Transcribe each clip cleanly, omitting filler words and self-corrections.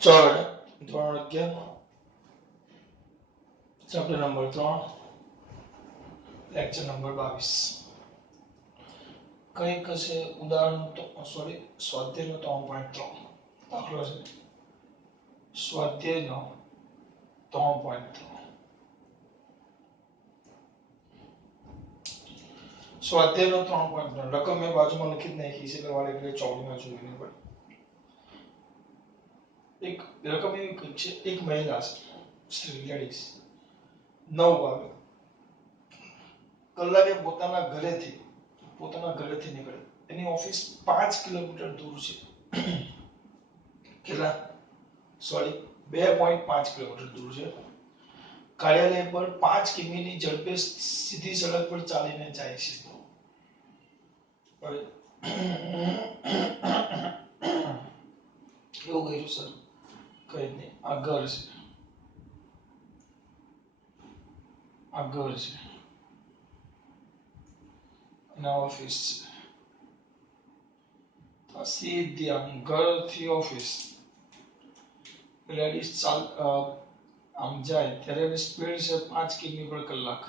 ચડ ધોરણ 11 chapter number 3 lecture number 22 કઈક હશે ઉદાહરણ તો સોરી સ્વાધ્યાયનો 3.3 દાખલો છે સ્વાધ્યાયનો 3.3 સ્વાધ્યાયનો 3.3 રકમ મેં બાજુમાં લખી જ નાખી છે એટલે વારે ઘડીએ ચોપડીમાં જોવી નહીં પડે એક રકમ એવી કંઈક છે એક મહિલા છે સ્ત્રી લેડીઝ 9 વાગે કલાકે પોતાના ઘરેથી નીકળે એની ઓફિસ 5 કિલોમીટર દૂર છે કેટલા સોરી 2.5 કિલોમીટર દૂર છે કાર્યાલય પર 5 કિમીની ઝડપે સીધી સડક પર ચાલીને જાય છે હવે કેવું કર્યું સર કઈ જ નહીં આ ઘર છે આ ઘર છે અને ઓફિસ છે સીધી આમ ઘરથી ઓફિસ લેડીઝ આમ જાય ત્યારે એની સ્પીડ છે 5 કિમી પર કલાક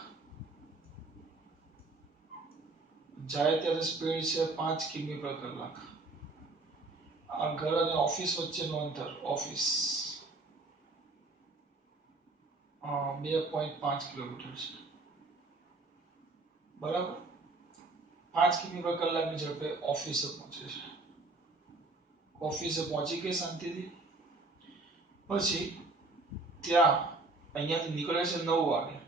જાય ત્યારે સ્પીડ છે 5 કિમી પર કલાક આ ઘર અને ઓફિસ વચ્ચેનું અંતર ઓફિસ 2.5 કિલોમીટર છે બરાબર 5 કિમી પર કલાકની ઝડપે ઓફિસે પહોંચે છે ઓફિસે પહોંચી ગઈ શાંતિથી પછી ત્યાં અહીંયાથી નીકળે છે 9 વાગે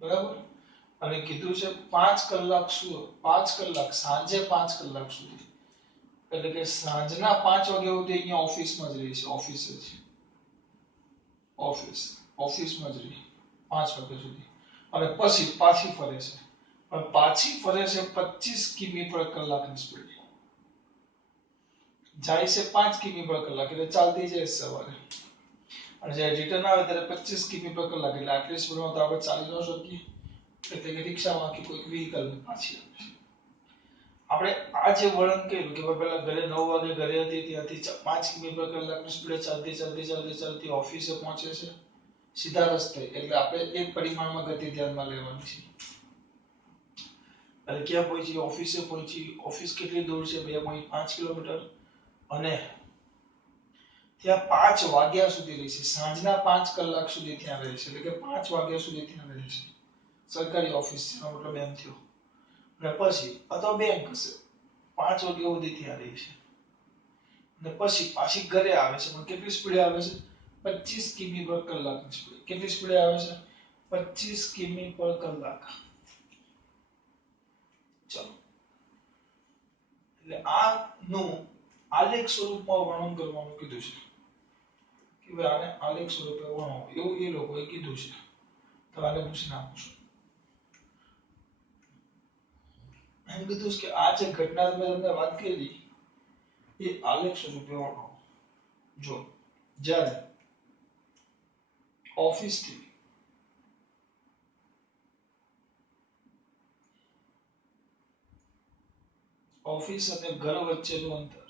બરાબર અને કીધું છે 5 કલાક સાંજે 5 કલાક સુધી એટલે કે સાંજના 5 વાગ્યા સુધી અહીંયા ઓફિસમાં જ રહી છે ઓફિસે છે ઓફિસમાં જ રહી 5 વાગ્યા સુધી અને પછી પાછી ફરે છે પણ પાછી ફરે છે 25 કિમી પર કલાકની સ્પીડ જાય છે 5 કિમી પર કલાક એટલે ચાલતી જાય સવારે અને જ્યારે રિટર્ન આવે ત્યારે 25 કિમી પર કલાક એટલે આટલી સ્પીડમાં તો આપણે ચાલી ન શકીએ એટલે કે રિક્ષામાં કે કોઈ વ્હીકલમાં પાછી આવે છે આપણે આ જે વર્ણન કર્યું કે પેલા ઘરે 9 વાગે ઘરે હતી ત્યાંથી 5 કિમી પર કલાકની સ્પીડે ચાલતી ઓફિસે પહોંચે છે સીધા રસ્તે એટલે આપણે એક પરિમાણમાં ગતિ ધ્યાનમાં લેવાની છે એટલે ક્યાં પહોંચી ઓફિસે પહોંચી ઓફિસ કેટલી દૂર છે 2.5 કિલોમીટર અને ત્યાં 5 વાગ્યા સુધી રહે છે સાંજના 5 કલાક સુધી ત્યાં રહે છે એટલે કે 5 વાગ્યા સુધી ત્યાં રહે છે સરકારી ઓફિસ છે એનો મતલબ એમ થયો અને પછી અથવા બેંક હશે 5 વાગ્યા સુધી ત્યાં રહે છે અને પછી પાછી ઘરે આવે છે પણ કેટલી સ્પીડે આવે છે 25 કિમી પર કલાકની સ્પીડ કેટલી સ્પીડે આવે છે 25 કિમી પર કલાક ચલો એટલે આ નું આલેખ સ્વરૂપમાં વર્ણન કરવાનું કીધું છે કે ભાઈ આને આલેખ સ્વરૂપે વર્ણવો એવું એ લોકોએ કીધું છે તો આને પૂછી નાખું છું એમ કીધું છે કે આ જે ઘટના મેં તમને વાત કરી એ આલેખ સ્વરૂપે વર્ણવો જો જ્યારે ઓફિસથી ઓફિસ અને ઘર વચ્ચેનું અંતર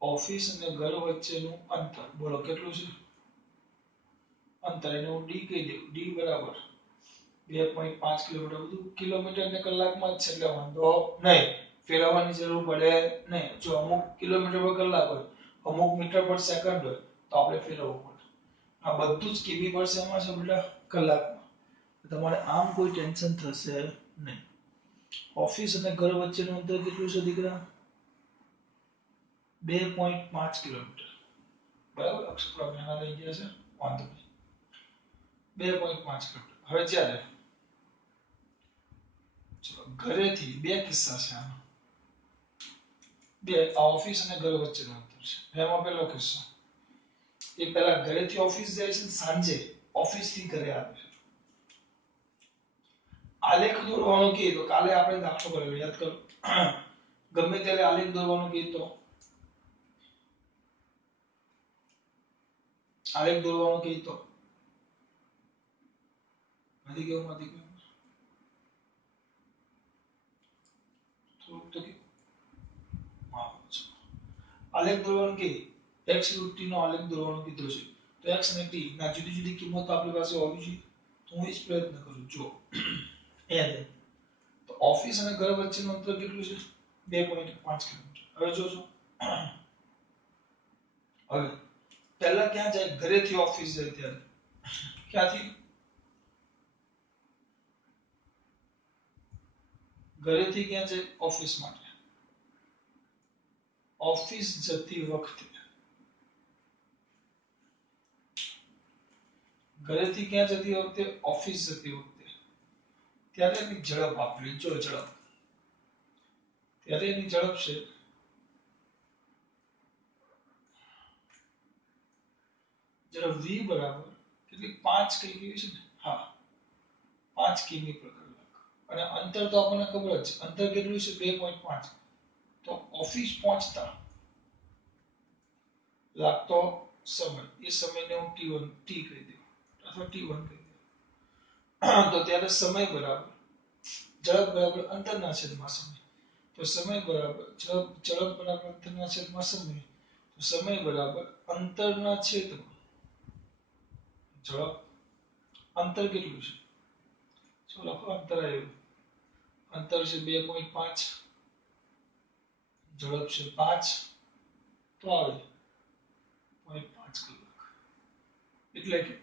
ઓફિસ અને ઘર વચ્ચેનું અંતર બોલો કેટલું છે અંતર એને હું ડી કહી દઉં ડી બરાબર 2.5 કિલોમીટર બધું કિલોમીટર ને કલાકમાં જ છે એટલે વાંધો નહીં ફેરવવાની જરૂર પડે નહીં જો અમુક કિલોમીટર પર કલાક હોય અમુક મીટર પર સેકન્ડ હોય તો આપણે ફેરવવું પડે આ બધું જ કિમી પર શેમાં છે બેટા કલાકમાં તમારે આમ કોઈ ટેન્શન થશે નહીં ઓફિસ અને ઘર વચ્ચેનું અંતર કેટલું છે દીકરા 2.5 કિલોમીટર બરાબર અક્ષર નાના થઈ ગયા છે વાંધો નહીં 2.5 કિલોમીટર હવે જ્યારે ચલો ઘરેથી બે કિસ્સા છે આમાં બે ઓફિસ અને ઘર વચ્ચેનું અંતર છે એમાં પહેલો કિસ્સો એ પહેલા ઘરેથી ઓફિસ જાય છે સાંજે ઓફિસ થી ઘરે આવે છે આલેખ દોરવાનું કહે તો કાલે આપણે દાખલો કરેલો યાદ કરો ગમે ત્યારે આલેખ દોરવાનું કહે તો આલેખ દોરવાનું કહે તો નથી કેવું થોડુંક તો કે માપો છો આલેખ દોરવાનું કે x રૂટ t નો આલેખ દોરવાનું કીધું છે તો x અને t ના જુદી જુદી કિંમતો આપણી પાસે હોવી જોઈએ તો હું એ જ પ્રયત્ન કરું જો n તો ઓફિસ અને ઘર વચ્ચેનું અંતર કેટલું છે 2.5 કિલોમીટર હવે જોજો હવે પહેલા ક્યાં જાય ઘરેથી ઓફિસ જાય ત્યારે ક્યાંથી ઘરેથી ક્યાં જાય ઓફિસ માટે ઓફિસ જતી વખતે ઘરેથી ક્યાં જતી વખતે ઓફિસ જતી વખતે ત્યારે એની ઝડપ આપેલી જો ઝડપ ત્યારે એની ઝડપ છે ઝડપ v બરાબર કેટલી 5 કઈ કેવી છે ને હા 5 કિમી પર કલાક અને અંતર તો આપણને ખબર જ છે અંતર કેટલું છે 2.5 તો ઓફિસ પહોંચતા લાગતો સમય એ સમયને હું t1 t કહી દઉં અથવા t1 કહી દઉં તો ત્યારે સમય બરાબર ઝડપ બરાબર અંતરના છેદમાં સમય તો સમય બરાબર ઝડપ બરાબર અંતરના છેદમાં સમય તો સમય બરાબર અંતરના છેદમાં ઝડપ અંતર કેટલું છે ચલો લખો અંતર આવ્યું અંતર છે 2.5 ઝડપ છે 5 તો આવે 0.5 કલાક એટલે કે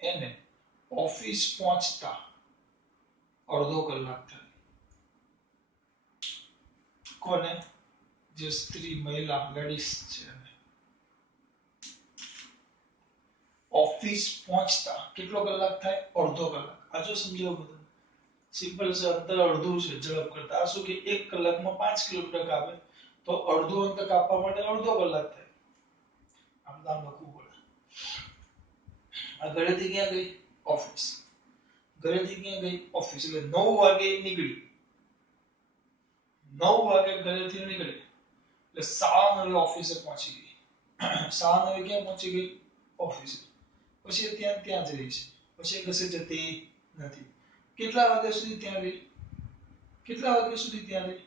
એને ઓફિસ પહોંચતા અડધો કલાક થાય કોને જે સ્ત્રી મહિલા લેડીઝ છે ઓફિસ પહોંચતા કેટલો કલાક થાય અડધો કલાક આ જો સમજાવો બધું સિમ્પલ છે અંતર અડધું છે ઝડપ કરતા આ શું કે 1 કલાકમાં 5 કિલોમીટર કાપે તો અડધું અંતર કાપવા માટે અડધો કલાક થાય આમ નામ લખવું પડે આ ઘરેથી ક્યાં ગઈ ઓફિસ ઘરેથી ક્યાં ગઈ ઓફિસ એટલે 9 વાગે નીકળી 9 વાગે ઘરેથી નીકળી એટલે 9:30 ઓફિસે પહોંચી ગઈ 9:30 ક્યાં પહોંચી ગઈ ઓફિસે પછી ત્યાં જ રહી છે પછી કશે જતી નથી કેટલા વાગ્યા સુધી ત્યાં રહી કેટલા વાગ્યા સુધી ત્યાં રહી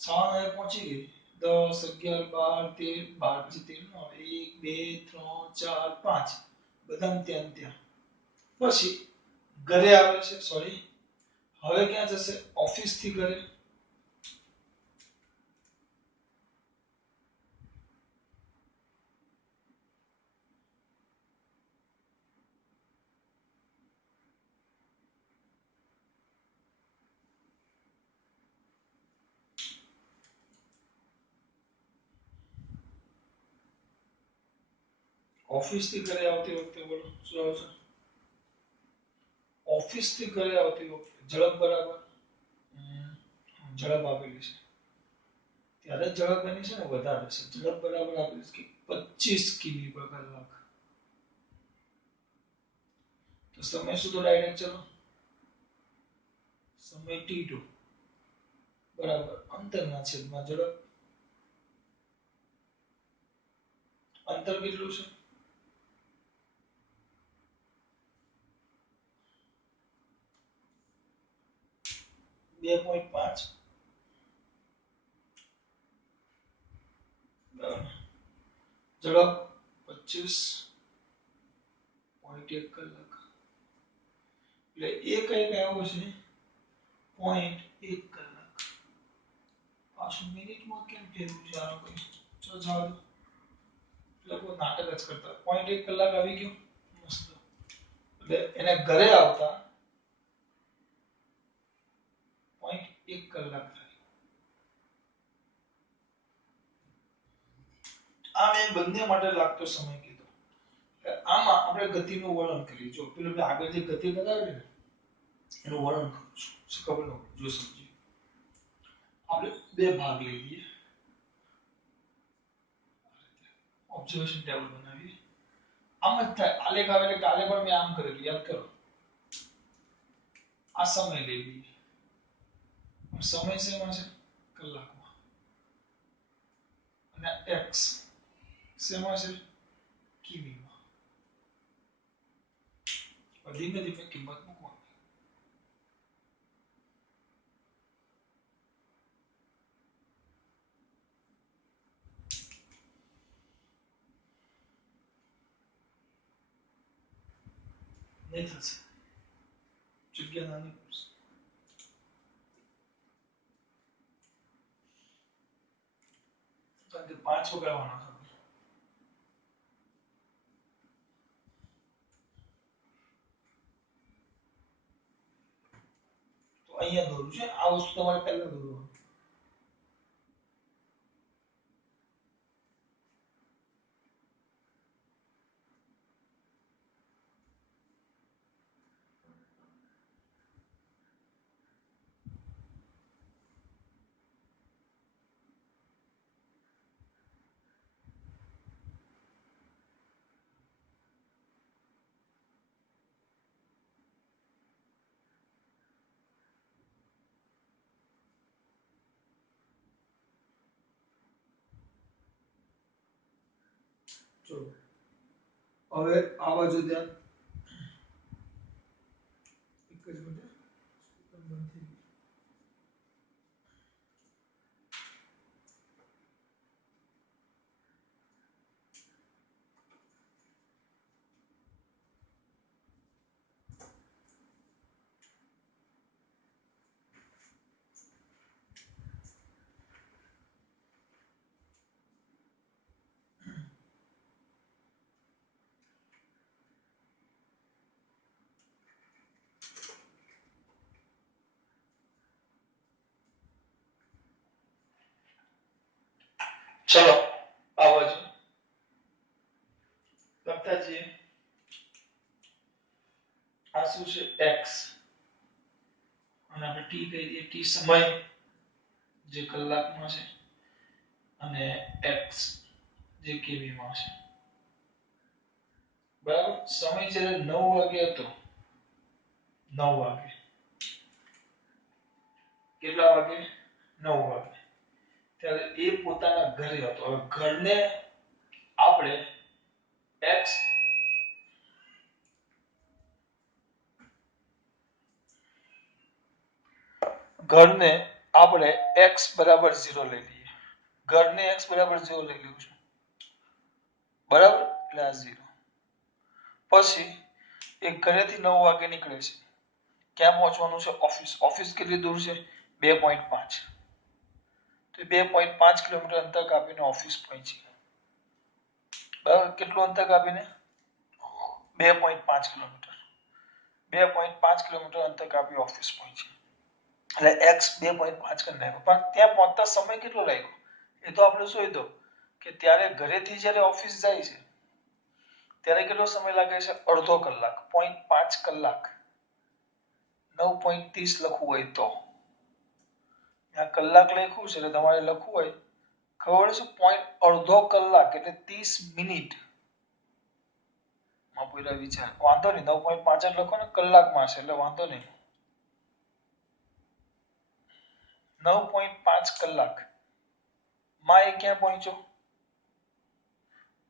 9:30 પહોંચી ગઈ 10 11 12 13 12 પછી 13 1 2 3 4 5 બધા ત્યાં પછી ઘરે આવે છે સોરી હવે ક્યાં જશે ઓફિસ થી ઘરે ઓફિસ થી ઘરે આવતી વખતે બોલો શું આવશે ઓફિસ થી ઘરે આવતી વખતે ઝડપ બરાબર ઝડપ આપેલી છે ત્યારે ઝડપ એની છે ને વધારે છે ઝડપ બરાબર આપેલી છે કે 25 કિમી પર કલાક તો સમય શું તો ડાયરેક્ટ ચલો સમય t2 બરાબર અંતરના છેદમાં ઝડપ અંતર કેટલું છે 2.5 ઝડપ 25.1 કલાક એટલે એ કઈ આવ્યો છે 0.1 કલાક પાછું મિનિટમાં કેમ ફેરવું છે આનો કઈ ચલો જવા દો લોકો નાટક જ કરતા 0.1 કલાક આવી ગયો મસ્ત એટલે એને ઘરે આવતા 0.1 કલાક થાય આ મેં બંને માટે લાગતો સમય કીધો આમાં આપણે ગતિનું વર્ણન કરીએ જો પેલું આગળ જે ગતિ બતાવેલી ને એનું વર્ણન કરું છું શું ખબર ન જો સમજીએ આપણે બે ભાગ લઈ લઈએ ઓબ્ઝર્વેશન ટેબલ બનાવીએ આમ જ થાય આલેખ આવે એટલે કાલે પણ મેં આમ કરેલું યાદ કરો આ સમય લઈ લઈએ સમય શેમાં છે કલાકમાં અને x શેમાં છે કિમીમાં ધીમે ધીમે કિંમત મૂકવાની નહીં થશે, જગ્યા નાની પડશે. કારણ કે 5 વગાડવાના છે. તો અહીંયા દોરું છે, આ વસ્તુ તમારે પહેલા દોરવાનું. ચલો હવે આ બાજુ ધ્યાન, એક જ મિનિટ બંધ થઈ ગયું. ચલો આ બાજુ લખતા જઈએ. આ શું છે x, અને આપણે t કહી દઈએ, t સમય જે કલાકમાં છે, અને x જે કેમી માં છે. બરાબર. સમય જ્યારે 9 વાગે હતો, 9 વાગે, કેટલા વાગે? 9 વાગે, ત્યારે એ પોતાના ઘરે હતો. હવે ઘરને આપણે x ઘરને આપણે x બરાબર 0 લઈ લઈએ. ઘરને x બરાબર 0 લઈ લઉં છું, બરાબર, એટલે આ 0. પછી એ ઘરેથી 9 વાગે નીકળે છે, ક્યાં પહોંચવાનું છે? ઓફિસ. ઓફિસ કેટલી દૂર છે? 2.5. તો 2.5 કિલોમીટર અંતર કાપીને ઓફિસ પહોંચી. બરાબર, કેટલું અંતર કાપીને? 2.5 કિલોમીટર. 2.5 કિલોમીટર અંતર કાપી ઓફિસ પહોંચી. એટલે x 2.5 કરી નાખ્યો. પણ ત્યાં પહોંચતા સમય કેટલો લાગ્યો એ તો આપણે શોધી દો કે ત્યારે ઘરેથી જ્યારે ઓફિસ જાય છે ત્યારે કેટલો સમય લાગે છે? અડધો કલાક. 0.5 કલાક. 9.30 લખવું હોય તો આ કલાક લખ્યું છે, એટલે તમારે લખવું હોય ખબર છે અડધો કલાક એટલે 30 મિનિટ માં પૂરા વિચાર. વાંધો નહીં, 9.5 જ લખો ને, કલાકમાં છે એટલે વાંધો નહીં. 9.5 કલાક માં એ ક્યાં પહોંચ્યો?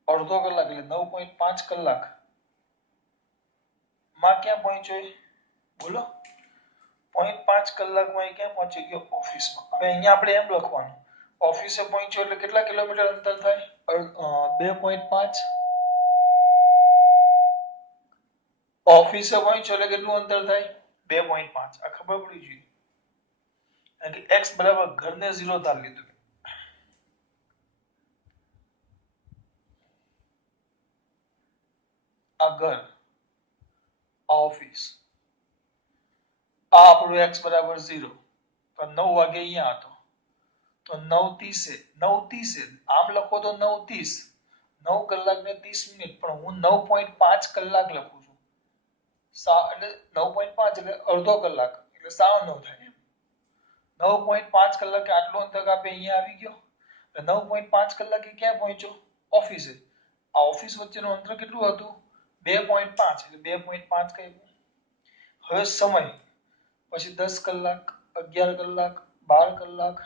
અડધો કલાક એટલે 9.5 કલાક માં ક્યાં પહોંચ્યો? બોલો. 0.5 કલાકમાં એ ક્યાં પહોંચી ગયો? ઓફિસમાં. હવે અહીંયા આપણે એમ લખવાનું, ઓફિસે પહોંચ્યો એટલે કેટલા કિલોમીટર અંતર થાય? 2.5. ઓફિસે પહોંચ્યો એટલે કેટલું અંતર થાય? 2.5. આ ખબર પડી જોઈએ. એટલે x બરાબર ઘરને 0 ધારી લીધું. આ ઘર, આ ઓફિસ, આ આપણું x બરાબર 0. તો 9 વાગે અહીંયા હતો, તો 9:30 આમ લખો તો 9:30, 9 કલાક ને 30 મિનિટ, પણ હું 9.5 કલાક લખું છું. એટલે 9.5 એટલે અડધો કલાક, એટલે 9:15 થાય. 9.5 કલાકે આટલું અંતર કાપી અહીંયા આવી ગયો. 9.5 કલાકે ક્યાં પહોંચ્યો? ઓફિસે. આ ઓફિસ વચ્ચેનું અંતર કેટલું હતું? 2.5, એટલે 2.5 કહ્યું. હવે સમય પછી 10 કલાક, 11 કલાક, 12 કલાક,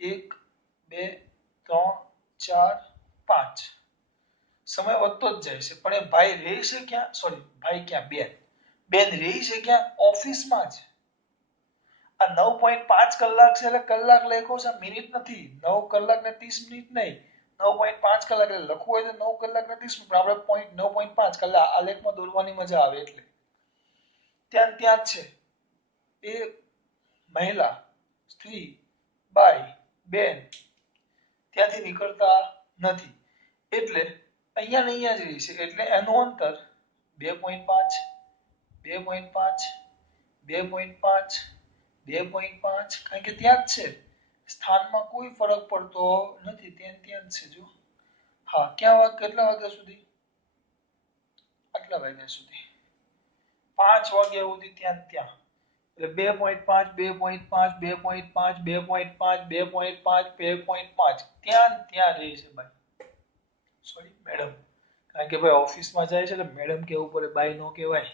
1, 2, 3, 4, 5. સમય વધતો જ જાય છે, પણ એ ભાઈ રહે છે ક્યાં? સોરી, ભાઈ ક્યાં? બેન રહે છે ક્યાં? ઓફિસમાં જ. આ 9.5 કલાક છે એટલે કલાક લખ્યો છે, મિનિટ નથી. 9 કલાક ને 30 મિનિટ નહીં, 9.5 કલાક એટલે લખવું હોય તો 9 કલાક લખીશું પણ આપણે પોઈન્ટ 9.5 કલાક આલેખમાં દોરવાની મજા આવે એટલે ત્યાં જ છે એ મહિલા સ્ત્રી બાઈ બેન ત્યાંથી નીકળતા નથી એટલે અહીંયા ને અહીંયા જ રહી છે એટલે એનું અંતર 2.5 2.5 2.5 2.5 કારણ કે ત્યાં જ છે સ્થાનમાં કોઈ ફરક પડતો નથી ત્યાં જ છે જો હા કેટલા વાગ્યા સુધી આટલા વાગ્યા સુધી 5 વાગ્યા સુધી ત્યાં એટલે 2.5 2.5 2.5 2.5 2.5 2.5 ત્યાં રહે છે ભાઈ સોરી મેડમ કારણ કે ભાઈ ઓફિસમાં જાય છે એટલે મેડમ કેવું પડે બાઈ નો કહેવાય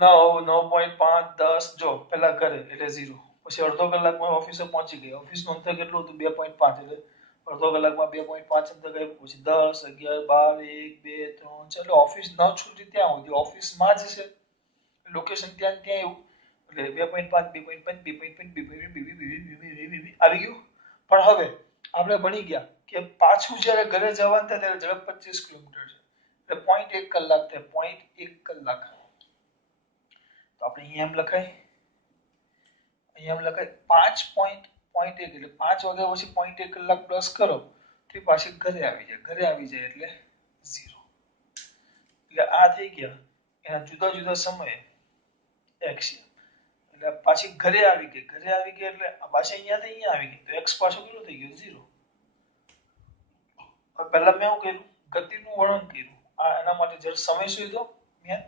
9.5 10 જો પેલા ઘરે એટલે 0 પછી અડધો કલાકમાં ઓફિસે પહોંચી ગઈ ઓફિસનું અંતર કેટલું હતું 2.5 એટલે અડધો કલાકમાં 2.5 અંતર ગયું પછી 10 11 12 1 2 3 એટલે ઓફિસ ન છૂટી ત્યાં સુધી ઓફિસમાં જ છે લોકેશન ત્યાં એવું એટલે 2.5 2.5 2.5 આવી ગયું પણ હવે આપણે ભણી ગયા કે પાછું જ્યારે ઘરે જવાનું થાય ત્યારે ઝડપ 25 કિલોમીટર છે એટલે 0.1 કલાક થાય 0.1 કલાક તો આપણે અહીંયા એમ લખાય 5.1 એટલે 5 વાગ્યા પછી 0.1 કલાક પ્લસ કરો તો પાછી ઘરે આવી જાય એટલે 0 એટલે આ થઈ ગયા એના જુદા જુદા સમયે x એટલે પાછી ઘરે આવી ગઈ એટલે પાછી અહીંયાથી અહીંયા આવી ગઈ તો x પાછું કેટલું થઈ ગયું 0 હવે પહેલા મેં શું કર્યું ગતિનું વર્ણન કર્યું એના માટે જ્યારે સમય શોધ્યો મેં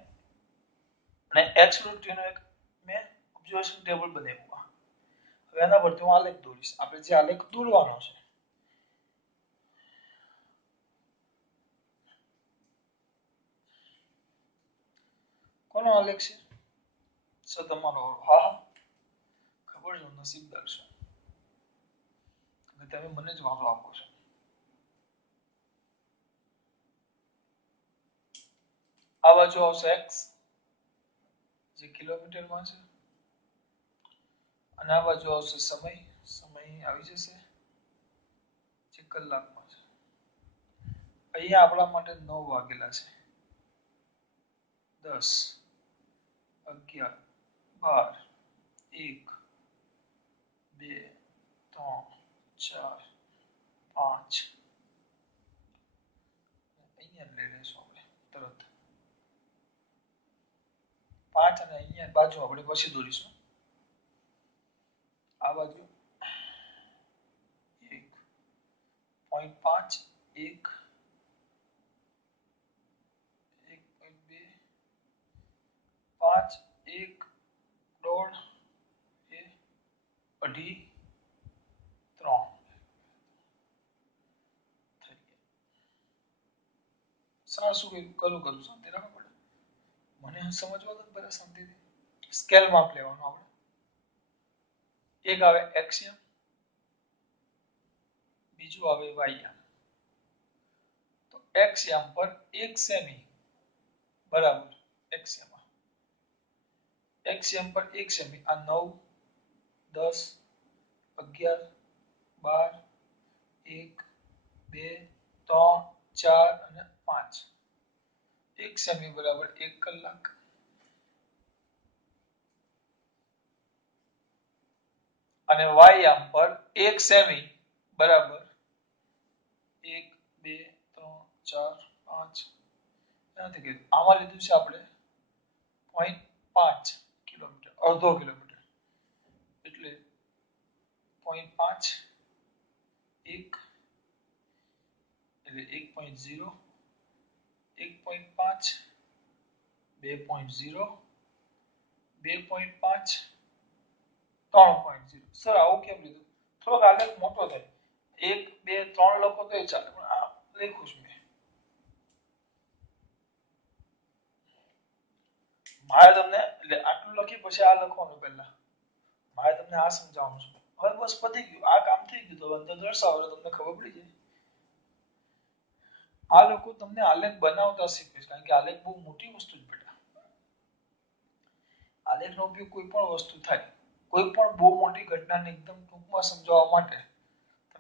અને x નું એક મેં ઓબ્ઝર્વેશન ટેબલ બનાવ્યું હવે એના પરથી હું આલેખ દોરીશ આપણે જે આલેખ દોરવાનો છે કોનો આલેખ છે સર તમારો હા ખબર છે નસીબદાર છે તમે મને જ વારો આપો છો આ બાજુ આવશે x જે કિલોમીટરમાં છે અને આ બાજુ આવશે સમય આવી જશે જે કલાકમાં છે અહીંયા આપણા માટે 9 વાગેલા છે 10 11 12 1 2 3 4 5 અહીંયા લઈ લઈશું આપણે તરત 5 અને અહીંયા બાજુ આપણે પછી દોરીશું આ બાજુ 1.5 1 1.2 5 1 દોઢ 2 અઢી 3 શું કરું શાંતિ રાખો પડે મને સમજવા દો પહેલા શાંતિથી સ્કેલ માપ લેવાનું આપણે એક આવે એક્સિયમ બીજું આવે વાય તો એક્સિયમ પર 1 સેમી બરાબર એક્સિયમ પર 1 સેમી આ 9 10 11 12 1 2 3 4 અને 5 1 સેમી બરાબર 1 કલાક અને વાય પર 1 સેમી બરાબર 1 2 3 4 5 નથી કીધું આમાં લીધું છે આપણે 0.5 કિલોમીટર અડધો કિલોમીટર એટલે 0.5 1 એટલે 1.0 1.5 2.0 2.5 3.0 સર આવું કેમ લીધું થોડોક આલેખ મોટો થાય 1 2 3 લખો તો ચાલે પણ આ લખ્યું છે મેં મારે તમને એટલે આટલું લખી પછી આ લખવાનું પહેલા મારે તમને આ સમજાવવાનું છે હવે બસ પતી ગયું આ કામ થઈ ગયું તો અંદર દર્શાવો એટલે તમને ખબર પડી જાય આ લોકો તમને આલેખ બનાવતા શીખવે કારણ કે આલેખ બહુ મોટી વસ્તુ છે બેટા આલેખનો ઉપયોગ કોઈ પણ વસ્તુ થાય કોઈ પણ બહુ મોટી ઘટનાને એકદમ ટૂંકમાં સમજાવવા માટે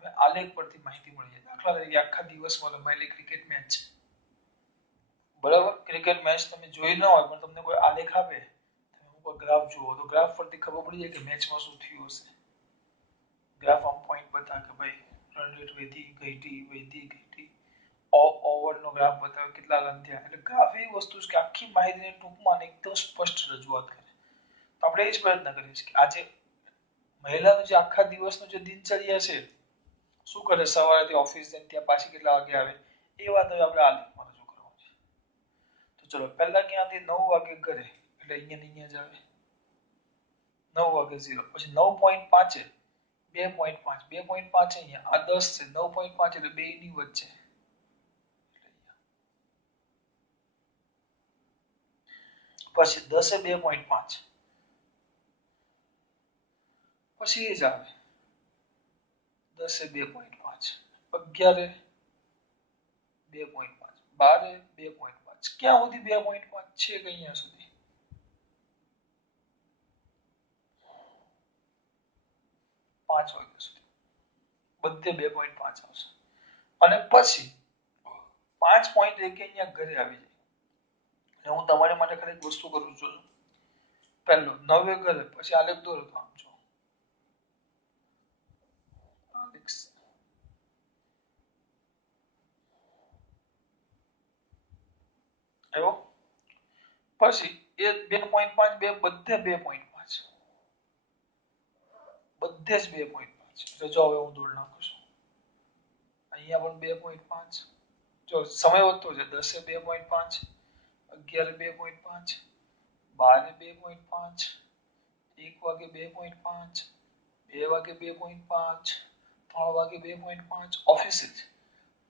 તમે આલેખ પરથી માહિતી મળી જાય. દાખલા તરીકે આખા દિવસમાં રમાયેલી ક્રિકેટ મેચ છે, બરાબર? ક્રિકેટ મેચ તમે જોઈ ન હોય પણ તમને કોઈ આલેખ આપે, તમે કોઈ ગ્રાફ જુઓ તો ગ્રાફ પરથી ખબર પડી જાય કે મેચમાં શું થયું હશે. ગ્રાફ આમ પોઈન્ટ બતાવે કે ભાઈ રન રેટ વધી ઘટી, ઓવરનો ગ્રાફ બતાવે કેટલા રન થયા. એટલે ગ્રાફ એવી વસ્તુ છે કે આખી માહિતીને ટૂંકમાં એકદમ સ્પષ્ટ રજૂઆત કરે. તો આપણે એ જ પ્રયત્ન કરીએ છીએ કે આજે મહિલાનો જે આખા દિવસનો જે દિનચર્યા છે, શું કરે સવારેથી ઓફિસ જઈને ત્યાં પાછી કેટલા વાગે આવે, એ વાત હવે આપણે આલેખમાં રજૂ કરવાની છે. તો ચલો પહેલા ક્યાંથી 9 વાગે ઘરે, એટલે અહીંયા જ આવે 9 વાગે 0, પછી 9.5 2.5 2.5 અહીંયા, આ 10 છે, 9.5 એટલે બે ની વચ્ચે, પછી 10 એ 2.5, પછી એ જ આવે 10 એ 2.5, 11 એ 2.5, 12 એ 2.5, ક્યાં સુધી 2.5 છે કે અહીંયા સુધી, 5 વાગ્યા સુધી બધે 2.5 આવશે. અને પછી 5.1 અહીંયા ઘરે આવી જાય. એટલે હું તમારી માટે ખાલી એક વસ્તુ કરું છું. પહેલો 9 ઘરે, પછી આલેખ દોરો તો આમ જો આલેખ આવ્યો. પછી એ 2.5 બે બધે 2.5, બધે જ 2.5. એટલે જો હવે હું દોડ નાખું છું, અહીંયા પણ 2.5. જો સમય વધતો છે, 10 એ 2.5, 11 2.5, 12 2.5, 1 વાગે 2.5, 2 વાગે 2.5, 3 વાગે 2.5 ઓફિસે જ,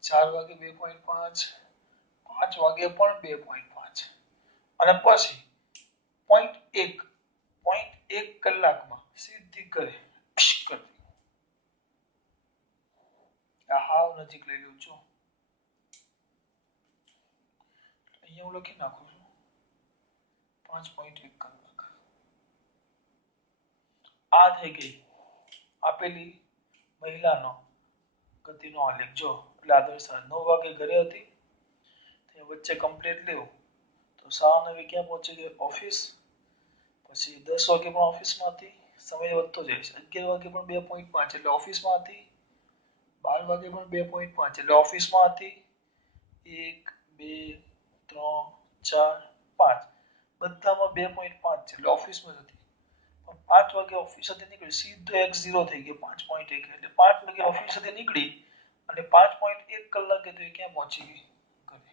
4 વાગે 2.5, 5 વાગે પણ 2.5, અને પછી 0.1 કલાકમાં સીધી કરે કરતી. હાવ નજીક લઈ લઉં છું, અહીંયા હું લખી નાખું છું 5.1 કલાક. આ થઈ ગઈ આપેલી મહિલાનો ગતિનો આલેખ. જો એટલે આદર્શ 9 વાગે ઘરે હતી, વચ્ચે કમ્પ્લીટ લેવું તો 9:30 ક્યાં પહોંચી ગઈ ઓફિસ, પછી 10 વાગે પણ ઓફિસમાં હતી, સમય વધતો જાય છે, 11 વાગે પણ 2.5 એટલે ઓફિસમાં હતી, 12 વાગે પણ 2.5 એટલે ઓફિસમાં હતી, 1 2 3 4 5 બધામાં 2.5 છે એટલે ઓફિસમાં જ હતી. 5 વાગે ઓફિસેથી નીકળી સીધો x0 થઈ ગયો 5.1, એટલે 5 વાગે ઓફિસેથી નીકળી અને 5.1 કલાકે તો એ ક્યાં પહોંચી ગઈ ઘરે.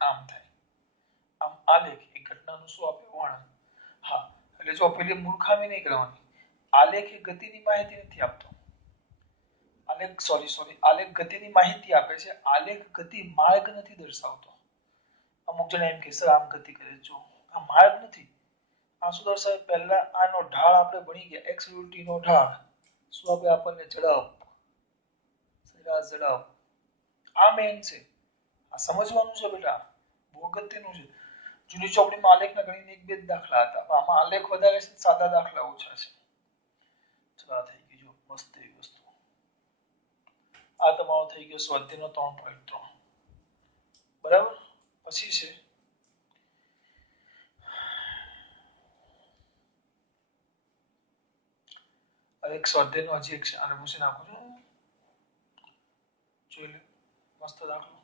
આમ થાય. આમ આલેખ એ ઘટનાનું શું આપે વર્ણન. હા, એટલે જો પેલી મૂર્ખામી નહીં કરવાની. આલેખ એ ગતિની માહિતી નથી આપતો. આલેખ ગતિની માહિતી આપે છે. આલેખ ગતિ માર્ગ નથી દર્શાવતો. અમુક જણા એમ કે સર આમ ગતિ કરે જો આ માર્ગ નથી. આ શું દર્શાવે, પહેલા આનો ઢાળ આપણે ભણી ગયા, x ut નો ઢાળ શું આપે આપણને, ઝડપ, ઝડપ. આ મેઇન છે, આ સમજવાનું છે બેટા, બહુ અગત્યનું છે. જૂની ચોપડીમાં આલેખના ગણિતના એક બે દાખલા હતા, આમાં આલેખ વધારે છે, સાદા દાખલા ઓછા છે. ચલો આ થઈ ગયું મસ્ત એવી વસ્તુ. આ તમારો થઈ ગયો સ્વાધ્યાયનો 3.3. બરાબર. પછી છે એક સ્વાધ્યાયનો હજી એક છે, આને પૂછી નાખું છું, જોઈ લે મસ્ત દાખલો.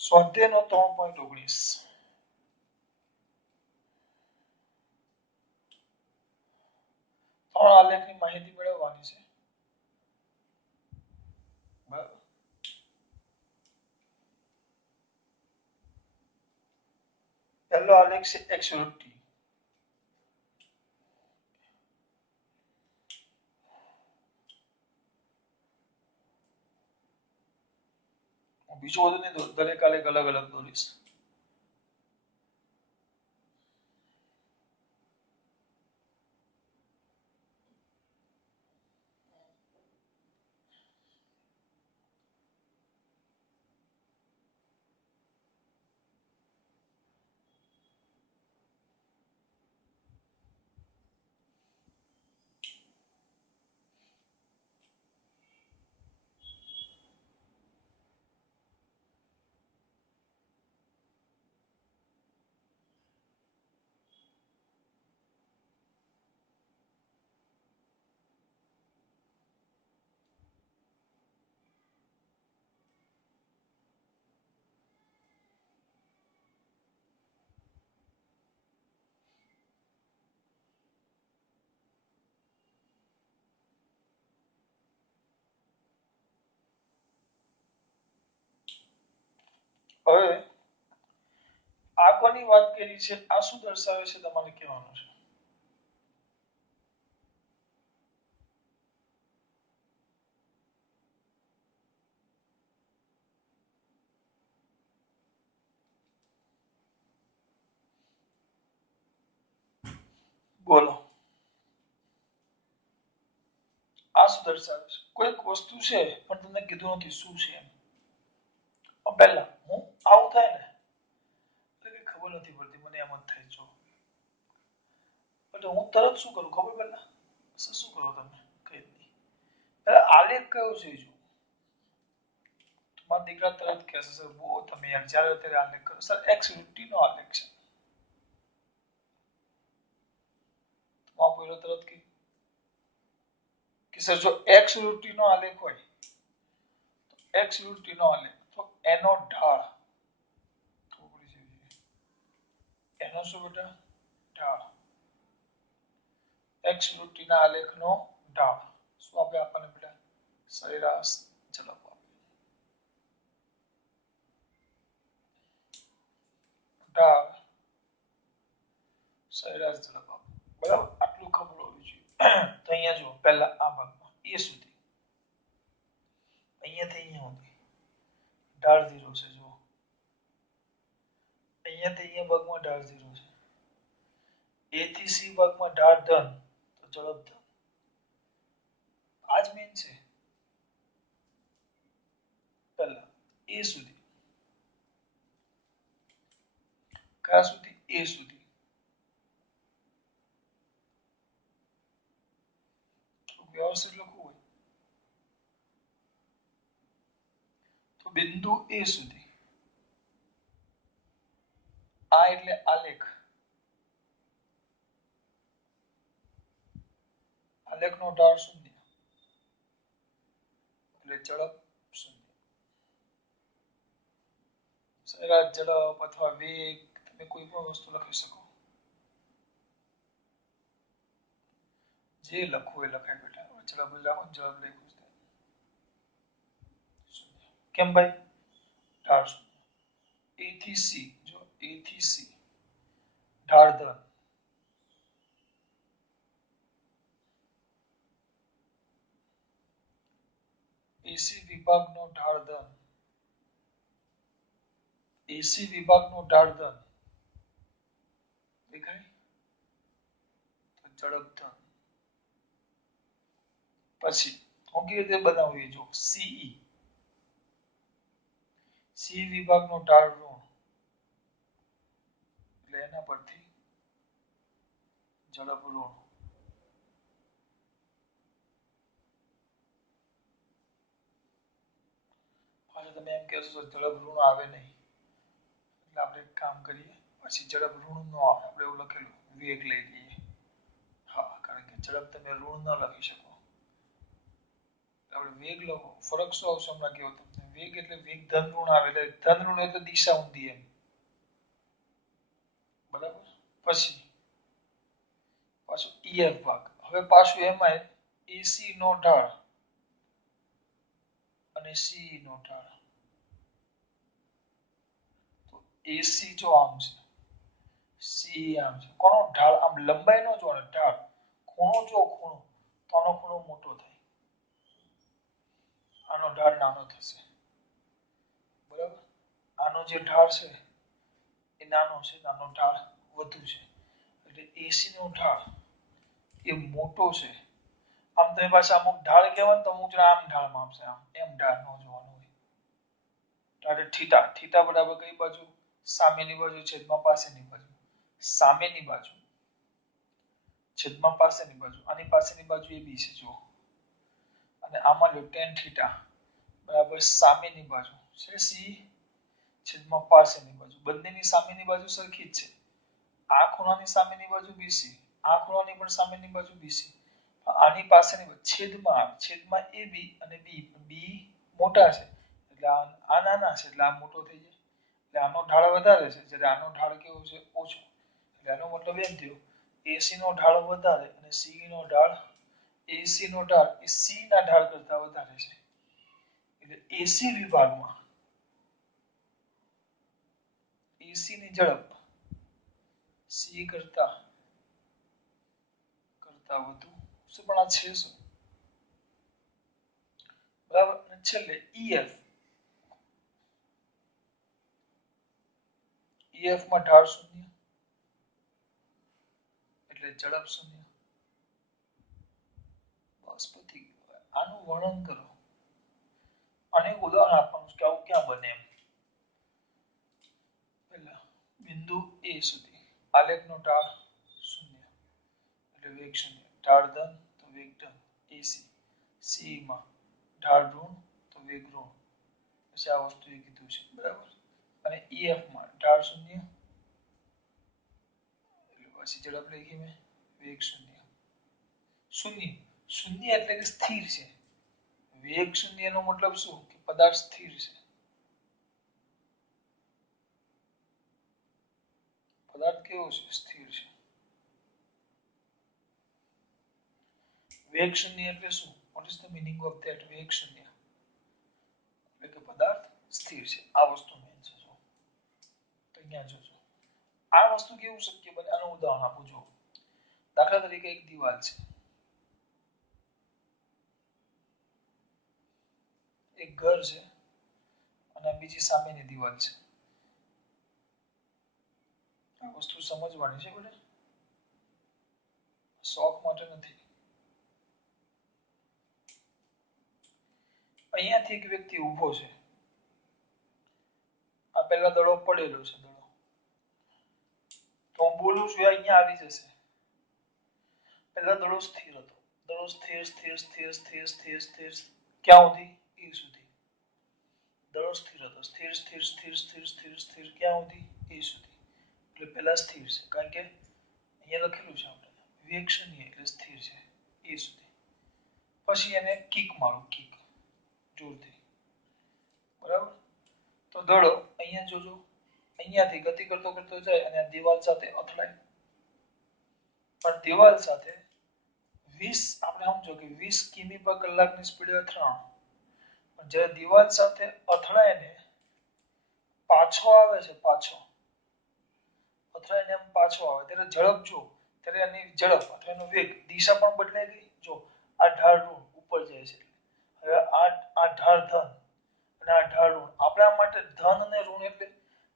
સ્વાધ્યાયનો 3.19. ત્રણ આલેખની માહિતી મેળવવાની છે. બરાબર. પહેલો આલેખ છે x ut, બીજું બધું નહીં દોરું, દરેક આલેખ અલગ અલગ દોરીશ. હવે આ કોની વાત કરી છે, આ શું દર્શાવે છે તમારે કહેવાનું છે. બોલો આ શું દર્શાવે છે. કોઈક વસ્તુ છે પણ તમને કીધું નથી શું છે એમ. પહેલા હું આવું થાય ને એટલે કે ખબર નથી પડતી, મને એમ જ થાય જો એટલે હું તરત શું કરું ખબર પહેલા શું કરો તમે કઈ નહીં. એટલે આલેખ કયો છે જો મારા દીકરા તરત કહેશે સર બહુ તમે યાર જ્યારે અત્યારે આલેખ કરો સર એક્સ રૂટી નો આલેખ છે. તમારો પહેલો તરત કે સર જો એક્સ રૂટી નો આલેખ હોય તો એક્સ રૂટી નો આલેખ તો એનો ઢાળ એનો શું બેટા ઢાળ એક્સ રૂટીના આલેખનો ઢાળ શું આપણે આપણને બેટા સરેરાશ ઝડપ ઢાળ સરેરાશ ઝડપ બરાબર. આટલું ખબર હોવી જોઈએ. તો અહીંયા જો પહેલા આ ભાગમાં એ સુધી અહીંયાથી અહીંયા સુધી ઢાળ 0 છે જો અહીંયાથી અહીંયા ભાગમાં ઢાળ 0 છે. એ થી સી ભાગમાં ઢાળ ધન તો ઝડપ ધન. આજ મેન છે. પહેલા એ સુધી કયા સુધી એ સુધી વ્યવસ્થિત લખવું હોય તો બિંદુ એ સુધી આ એટલે આલેખ આલેખનો ઢાળ શૂન્ય એટલે ઝડપ શૂન્ય. સરેરાશ ઝડપ અથવા વેગ તમે કોઈ પણ વસ્તુ લખી શકો, જે લખવું એ લખાય બેટા. ઝડપ જ રાખો, ઝડપ લખ્યું છે કેમ ભાઈ ઢાળ શૂન્ય. એ થી સી જો એ થી સી ઢાળ ધન એસી વિભાગનો ઢાળ ધન એસી વિભાગનો ઢાળ ધન દેખાય તો ઝડપ ધન. પછી હું કેવી રીતે બનાવીએ જો સીઈ સી વિભાગનો ઢાળ ઋણ એટલે એના પરથી ઝડપ ઋણ. પાછું તમે એમ કહેશો ઝડપ ઋણ આવે નહીં એટલે આપણે એક કામ કરીએ પછી ઝડપ ઋણ નો આવે આપણે એવું લખેલું વેગ લઈ લઈએ. હા કારણ કે ઝડપ તમે ઋણ ન લખી શકો આપણે વેગ લખો. ફરક શું આવશે હમણાં કેવો તમને વેગ એટલે વેગ ધન ઋણ આવે એટલે ધન ઋણ એટલે દિશા ઊંધી એમ બરાબર. પછી પાછું ઈએફ ભાગ હવે પાછું એમાં એસી નો ઢાળ અને સી નો ઢાળ તો એસી જો આમ છે સી આમ છે કોનો ઢાળ આમ લંબાઈ નો જો ઢાળ ખૂણો જો ખૂણો તો આનો ખૂણો મોટો થાય આનો ઢાળ નાનો થશે આનો જે ઢાળ છે એ નાનો છે, નાનો ઢાળ વધુ છે, એટલે એસી નો ઢાળ એ મોટો છે. આમ તમે પાછા અમુક ઢાળ કહેવાય ને તો અમુક જણા આમ ઢાળમાં આપશે, આમ એમ ઢાળ ન જોવાનું હોય. ઢાળ થીટા, થીટા બરાબર કઈ બાજુ? સામેની બાજુ છેદમાં પાસેની બાજુ, સામેની બાજુ છેદમાં પાસેની બાજુ, આની પાસેની બાજુ એ બી છે જુઓ, અને આમાં લો tan થીટા બરાબર સામેની બાજુ છે સી છેદમાં પાસેની બાજુ, બંનેની સામેની બાજુ સરખી જ છે. આ ખૂણાની સામેની બાજુ બીસી, આ ખૂણાની પણ સામેની બાજુ બીસી, આની પાસેની છેદમાં એ બી અને બી મોટા છે એટલે આ નાના છે એટલે આ મોટો થઈ જાય, એટલે આનો ઢાળ વધારે છે જ્યારે આનો ઢાળ કેવો છે? ઓછો. એટલે આનો મતલબ એમ થયો એસી નો ઢાળ વધારે અને સી નો ઢાળ, એસી નો ઢાળ એ સી ના ઢાળ કરતા વધારે છે. એટલે એસી વિભાગમાં એસી ની ઝડપ સી કરતા વધુ, શું પણ આ છે શું? બરાબર. અને છેલ્લે ઈએફ, ઈએફ માં ઢાળ શૂન્ય એટલે ઝડપ શૂન્ય. બસ પતી ગયું. આનું વર્ણન કરો અને ઉદાહરણ આપવાનું કે આવું ક્યાં બને એમ. પહેલા બિંદુ એ સુધી આલેખનો ઢાળ શૂન્ય એટલે વેગ શૂન્ય, ઢાળ ધન તો વેગ ધન એસી, સી માં ઢાળ ઋણ તો વેગ ઋણ, પછી આ વસ્તુ એ કીધું છે બરાબર. અને ઈએફ માં ઢાળ શૂન્ય એટલે પછી ઝડપ લખી મેં વેગ શૂન્ય. શૂન્ય, શૂન્ય એટલે કે સ્થિર છે. વેગ શૂન્ય નો મતલબ શું? કે પદાર્થ સ્થિર છે. પદાર્થ કેવો છે? સ્થિર છે. વેગ શૂન્ય એટલે શું? What is the meaning of that? વેગ શૂન્ય એટલે કે પદાર્થ સ્થિર છે. આ વસ્તુ મેન છે. જો તો અહીંયા જોજો આ વસ્તુ કેવું શક્ય બને, આનું ઉદાહરણ આપું જો. દાખલા તરીકે એક દિવાલ છે, એક ઘર છે અને બીજી સામેની દિવાલ છે. આ વસ્તુ સમજવાની છે બેટા, શોખ માટે નથી. અહીંયાથી એક વ્યક્તિ ઊભો છે, આ પેલા દડો પડેલો છે, દડો તો હું બોલું છું અહીંયા આવી જશે. પેલા દડો સ્થિર હતો, દડો સ્થિર સ્થિર સ્થિર સ્થિર સ્થિર સ્થિર ક્યાં સુધી? એ સુધી. દડો સ્થિર હતો, સ્થિર સ્થિર સ્થિર સ્થિર સ્થિર સ્થિર ક્યાં સુધી? એ સુધી. એટલે પેલા સ્થિર છે કારણ કે અહીંયા લખેલું છે આપણે વેગ શૂન્ય એટલે સ્થિર છે એ સુધી. પછી એને કિક મારો, કિક જોરથી, બરાબર. તો દડો અહીંયા જોજો, અહીંયાથી ગતિ કરતો કરતો જાય અને દિવાલ સાથે અથડાય, પણ દિવાલ સાથે 20 આપણે સમજો કે 20 કિમી પર કલાકની સ્પીડે અથડાણું, પણ જ્યારે દિવાલ સાથે અથડાય ને પાછો આવે છે, પાછો અથડાઈને એમ પાછો આવે ત્યારે ઝડપ જો, ત્યારે એની ઝડપ અથવા એનો વેગ દિશા પણ બદલાઈ ગઈ. જો આ ઢાળ ઋણ ઉપર જાય છે, હવે આ ઢાળ ધન અને આ ઢાળ ઋણ. આપણા માટે ધન અને ઋણ એટલે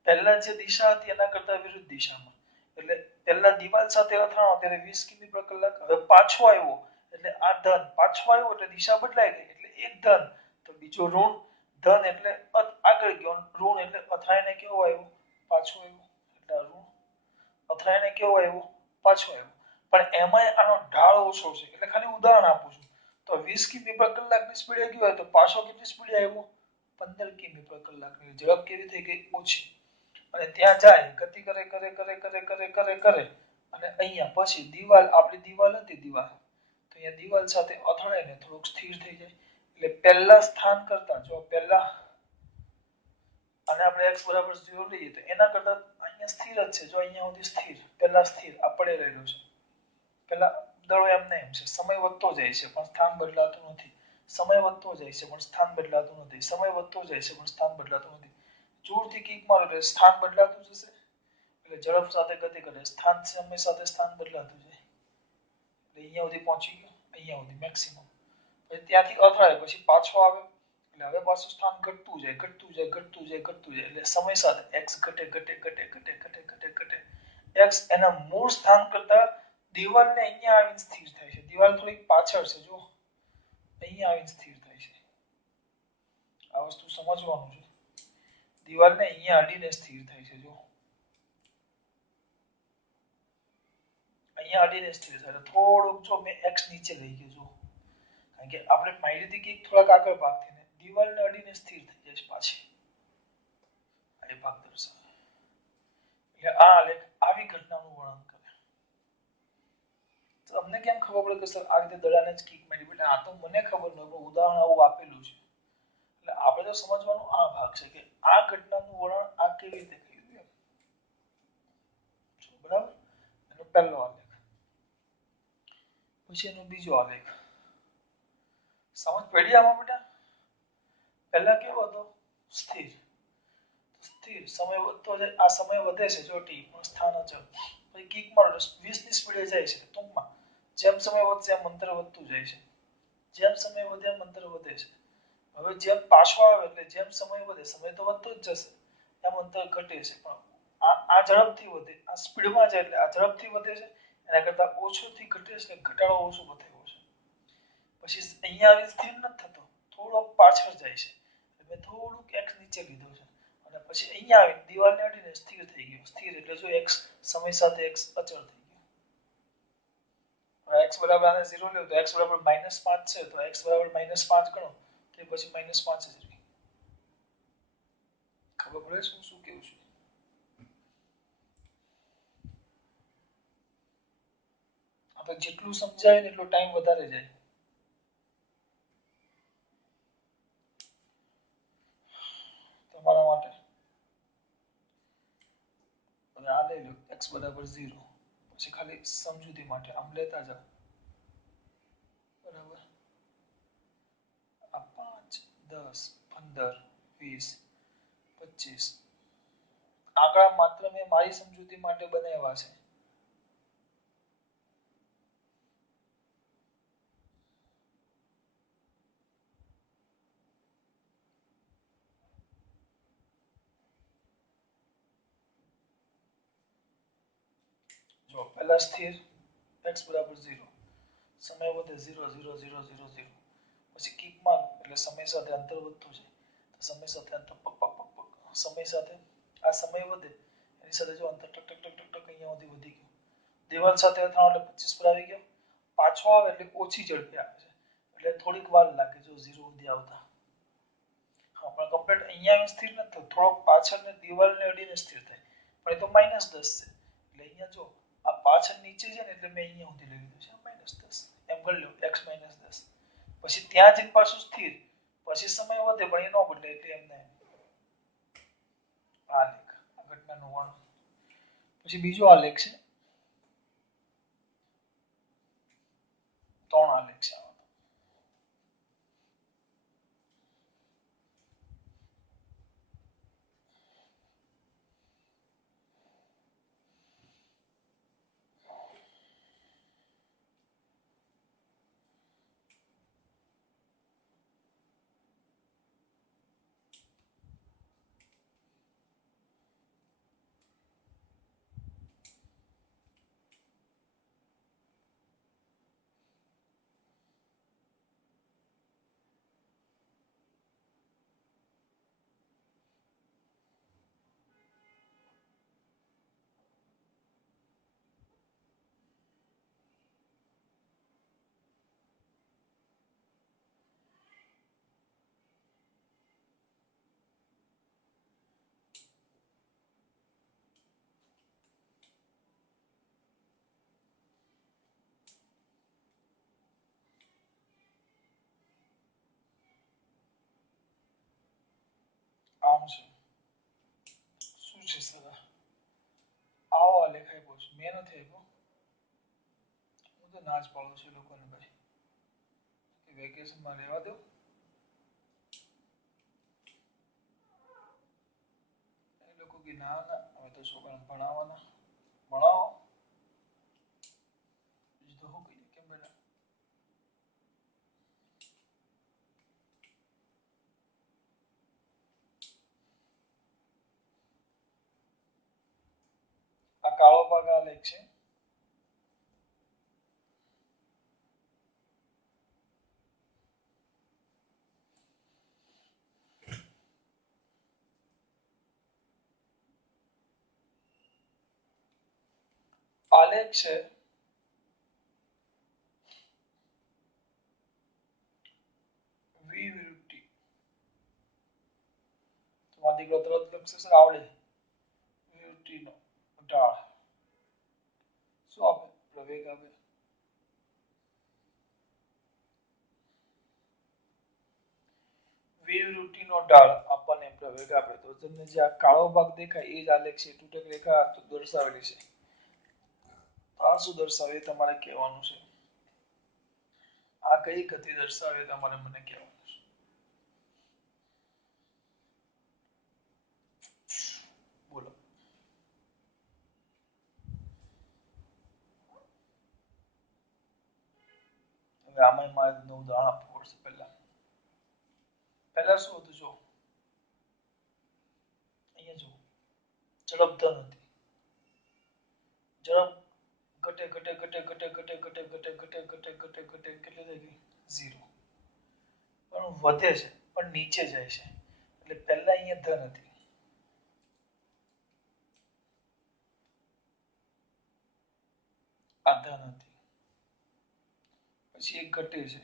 પહેલા જે દિશા હતી એના કરતા વિરુદ્ધ દિશામાં. એટલે પહેલા દિવાલ સાથે અથડાણો ત્યારે 20 કિમી પર કલાક, હવે પાછો આવ્યો એટલે આ ધન, પાછો આવ્યો એટલે દિશા બદલાઈ ગઈ, એટલે એક ધન તો બીજો ઋણ, ધન એટલે આગળ ગયો, ઋણ એટલે અથડાઈને કેવો આવ્યો? પાછો આવ્યો. એટલે ઋણ અથડાઈને કેવો આવ્યો? પાછો આવ્યો. પણ એમાંય આનો ઢાળ ઓછો છે, એટલે ખાલી ઉદાહરણ આપું છું. તો 20 કિમી પર કલાકની સ્પીડે ગયો હોય તો પાછો કેટલી સ્પીડે આવ્યો? 15 કિમી પર કલાકની. ઝડપ કેવી થઈ ગઈ? ઓછી. અને ત્યાં જાય ગતિ કરે કરે કરે કરે કરે કરે કરે અને અહીંયા પછી દિવાલ, આપણી દિવાલ હતી દિવાલ, તો અહીંયા દિવાલ સાથે અથડાઈને થોડુંક સ્થિર થઈ જાય. એટલે પહેલા સ્થાન કરતા જો પહેલા અને આપણે x બરાબર 0 લઈએ તો એના કરતા અહીંયા સ્થિર જ છે. જો અહીંયા સુધી સ્થિર, પહેલા સ્થિર આ પડે રહેલું છે. પહેલા દડો એમને એમ છે, સમય વધતો જાય છે પણ સ્થાન બદલાતું નથી. સમય વધતો જાય છે પણ સ્થાન બદલાતું નથી. સમય વધતો જાય છે પણ સ્થાન બદલાતું નથી. જોરથી કિક મારો એટલે સ્થાન બદલાતું જશે, એટલે ઝડપ સાથે ગતિ કરે, સ્થાન સમય સાથે સ્થાન બદલાતું જાય. એટલે અહીંયા સુધી પહોંચી ગયો, અહીંયા સુધી મેક્સિમમ. પછી ત્યાંથી અથડાય પછી પાછો આવે એટલે હવે પાછું સ્થાન ઘટતું જાય ઘટતું જાય ઘટતું જાય ઘટતું જાય એટલે સમય સાથે x ઘટે ઘટે ઘટે ઘટે ઘટે ઘટે ઘટે x એના મૂળ સ્થાન કરતા દિવાલને અહીંયા આવીને સ્થિર થાય છે. દિવાલ થોડીક પાછળ છે જો અહીંયા આવીને સ્થિર થાય છે. આ વસ્તુ સમજવાનું છે. દિવાલને અહીંયા અડીને સ્થિર થાય છે જો અહીંયા અડીને સ્થિર થાય થોડુંક જો મેં x નીચે લઈ ગયો જો કારણ કે આપણે માહિતી હતી કે થોડાક આગળ ભાગથી ને દિવાલને અડીને સ્થિર થઈ જાય છે પાછી આ ભાગ દર્શાવે એટલે આ આલેખ આવી ઘટનાનું વર્ણન કરે. તો અમને કેમ ખબર પડે કે સર આ રીતે દડાને જ કિક મારી એટલે આ તો મને ખબર ન હોય ઉદાહરણ આવું આપેલું છે એટલે આપણે તો સમજવાનું આ ભાગ છે કે આ ઘટનાનું વર્ણન આ કેવી રીતે કર્યું એમ બરાબર. એનો પહેલો આલેખ પછી એનો બીજો આલેખ સમજ પડી આમાં બેટા. પહેલા કેવો હતો સ્થિર સ્થિર સમય વધતો જાય આ સમય વધે છે જો ટી પણ સ્થાન અચળ પછી કિક મારો 20 ની સ્પીડે જાય છે ટૂંકમાં જેમ સમય વધશે એમ અંતર વધતું જાય છે જેમ સમય વધે એમ અંતર વધે છે. હવે જેમ પાછો આવે એટલે જેમ સમય વધે સમય તો વધતો જ જશે એમ અંતર ઘટે છે પણ આ ઝડપથી વધે આ સ્પીડમાં જાય એટલે આ ઝડપથી વધે છે એના કરતાં ઓછોથી ઘટે છે ઘટાડો ઓછો બતાવ્યો છે. પછી અહીંયા આવી સ્થિર નથી થતો થોડોક પાછળ જાય છે મેં થોડુંક x નીચે લીધો છે અને પછી અહીંયા આવી દિવાલને અડીને સ્થિર થઈ ગયો સ્થિર એટલે જો x સમય સાથે x અચળ થઈ ગયો x બરાબર આને 0 લ્યો તો x બરાબર -5 છે તો x બરાબર -5 ગણો તો પછી -5 જ રહે. ખબર પડે શું શું કેવું છે. આપણે જેટલું સમજાય ને એટલો ટાઈમ વધારે જાય. તમારા માટે હવે આ લઈ લો x બરાબર 0 પછી ખાલી સમજૂતી માટે આમ લેતા જાઓ બરાબર આ 5 10 15 20 25 આંકડા માત્ર મેં મારી સમજૂતી માટે બનાવ્યા છે. જો પહેલા સ્થિર x બરાબર 0 સમય વધે 0 0 0 0 0 પછી કિક મારો એટલે સમય સાથે અંતર વધતું જાય તો સમય સાથે અંતર પક પક પક પક સમય સાથે આ સમય વધે એની સાથે જો અંતર ટક ટક ટક ટક અહીંયા સુધી વધી ગયું દિવાલ સાથે અથડાણો એટલે 25 પર આવી ગયો પાછો આવે એટલે ઓછી ઝડપે આવે છે એટલે થોડીક વાર લાગે જો 0 સુધી આવતા હા પણ કમ્પ્લીટ અહીંયા સ્થિર નથી થતું થોડોક પાછળને દિવાલને અડીને સ્થિર થાય પણ એ તો -10 છે એટલે અહીંયા જો આ પાછળ નીચે છે ને એટલે મેં અહીંયા સુધી લઈ લીધું છે -10 એમ ગણ લો x -10 પછી ત્યાં જઈને પાછું સ્થિર પછી સમય વધે પણ એ ન બદલે એટલે એમને આલેખ આ ઘટનાનું વર્ણન. પછી બીજો આલેખ છે 3 આલેખ છે આમ છે શું છે સર આવો આલેખ આપ્યો છે મેં નથી આપ્યો હું તો ના જ પાડું છું લોકોને ભાઈ કે વેકેશનમાં રહેવા દો એ લોકો કે ના ના હવે તો છોકરાને ભણાવવાના ભણાવો બીજું તો શું કહીએ કેમ બેટા આલેખ છે. આલેખ છે વી વિરુદ્ધ ટી. તમારા દીકરો તરત લખશે સર આવડે વિરુદ્ધ ટી નો ઢાળ શું આપે પ્રવેગ આપે. વી વિરુદ્ધ ટી નો ઢાળ આપણને પ્રવેગ આપે. તો તમને જે આ કાળો ભાગ દેખાય એ જ આલેખ છે. તૂટક રેખા દર્શાવેલી છે. આ શું દર્શાવે તમારે કહેવાનું છે. આ કઈ ગતિ દર્શાવે તમારે મને કહેવાનું છે. બોલો. હવે આમાં મારે તમને ઉદાહરણ આપવું પડશે. પહેલા શું હતું જો અહીંયા જો ઝડપ ધન હતી. ઝડપ ઘટે ઘટે ઘટે ઘટે ઘટે ઘટે ઘટે ઘટે ઘટે ઘટે ઘટે કેટલી થઈ ગઈ 0. પણ વધે છે પણ નીચે જાય છે. એટલે પહેલા અહીંયા ધન હતી. આ ધન હતી. પછી એક ઘટે છે.